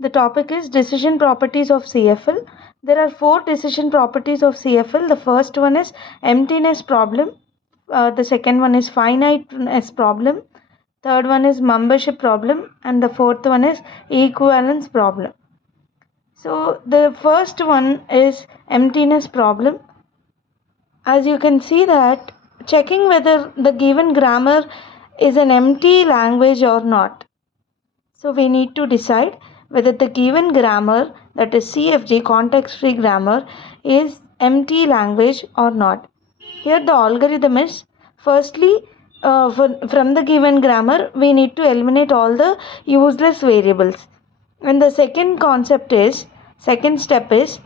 The topic is decision properties of CFL. There are 4 decision properties of CFL. The first one is emptiness problem. The second one is finiteness problem. Third one is membership problem. And the fourth one is equivalence problem. So the first one is emptiness problem. As you can see that checking whether the given grammar is an empty language or not. So we need to decide whether the given grammar, that is CFG, context free grammar, is empty language or not. Here the algorithm is, firstly, from the given grammar we need to eliminate all the useless variables. And the second step is,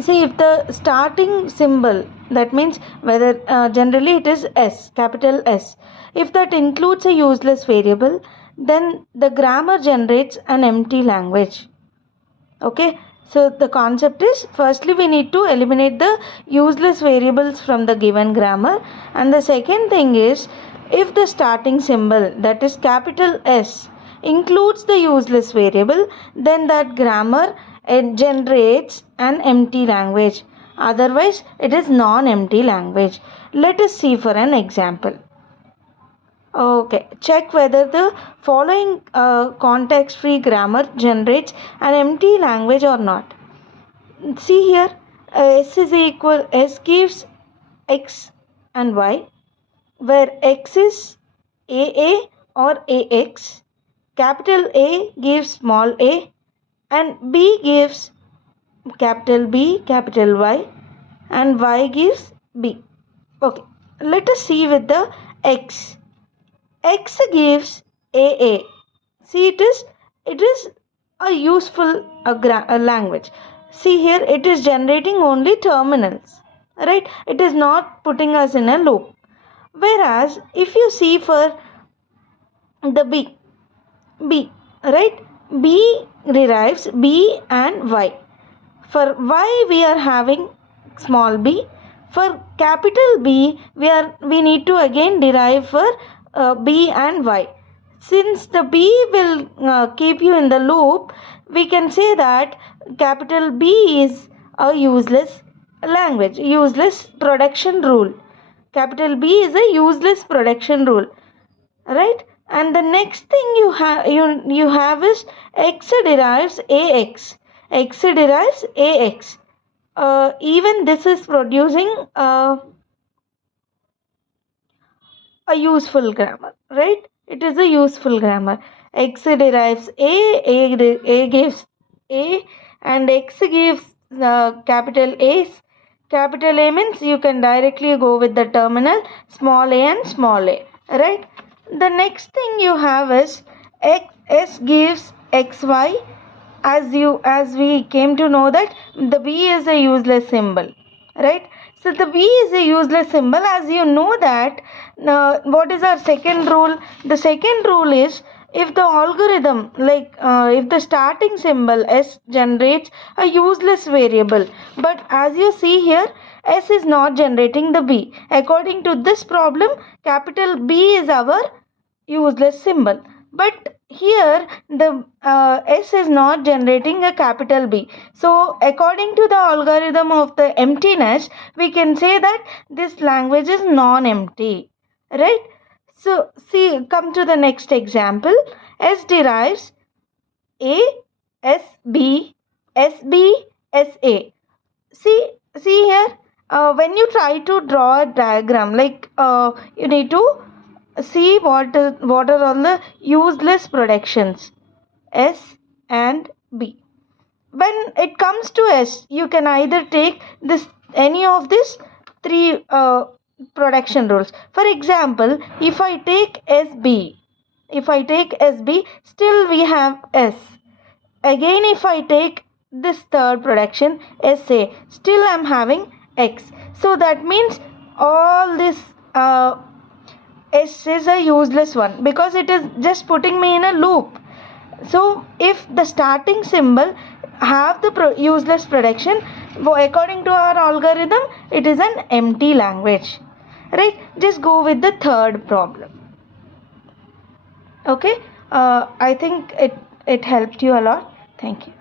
see if the starting symbol, that means whether generally it is S, capital S, if that includes a useless variable, then the grammar generates an empty language. Okay, so the concept is, firstly we need to eliminate the useless variables from the given grammar, and the second thing is, if the starting symbol, that is capital S, includes the useless variable, then that grammar generates an empty language. Otherwise it is non-empty language. Let us see for an example. Okay, check whether the following context free grammar generates an empty language or not. See here, S gives X and Y, where X is AA or AX, capital A gives small a, and B gives capital B, capital Y, and Y gives B. Okay, let us see with the X. X gives AA. See, it is a useful language. See here, it is generating only terminals, right? It is not putting us in a loop. Whereas if you see for the B, right? B derives B and Y. For Y we are having small b. For capital B we need to again derive for B and Y. Since the B will keep you in the loop, we can say that capital B is a useless language, useless production rule. Capital B is a useless production rule, right? And the next thing you have is X derives AX. X derives AX. Even this is producing a useful grammar, right? It is a useful grammar. X derives A gives A, and X gives capital A's. Capital A means you can directly go with the terminal small a and small a, right? The next thing you have is S gives XY. As we came to know that the B is a useless symbol, right? So the B is a useless symbol. As you know that, what is our second rule? The second rule is, if the algorithm, if the starting symbol S generates a useless variable, but as you see here, S is not generating the B. According to this problem, capital B is our useless symbol. But here the S is not generating a capital B. So according to the algorithm of the emptiness, we can say that this language is non-empty, right? So see, come to the next example. S derives A, S, B, S, B, S, A. See here, when you try to draw a diagram, you need to see what are all the useless productions S and B. When it comes to S, you can either take any of these 3 production rules. For example, if I take SB, still we have S. Again, if I take this third production SA, still I am having X. So that means all this S is a useless one, because it is just putting me in a loop. So if the starting symbol have the useless production, according to our algorithm, it is an empty language, right? Just go with the third problem. Okay, I think it helped you a lot. Thank you.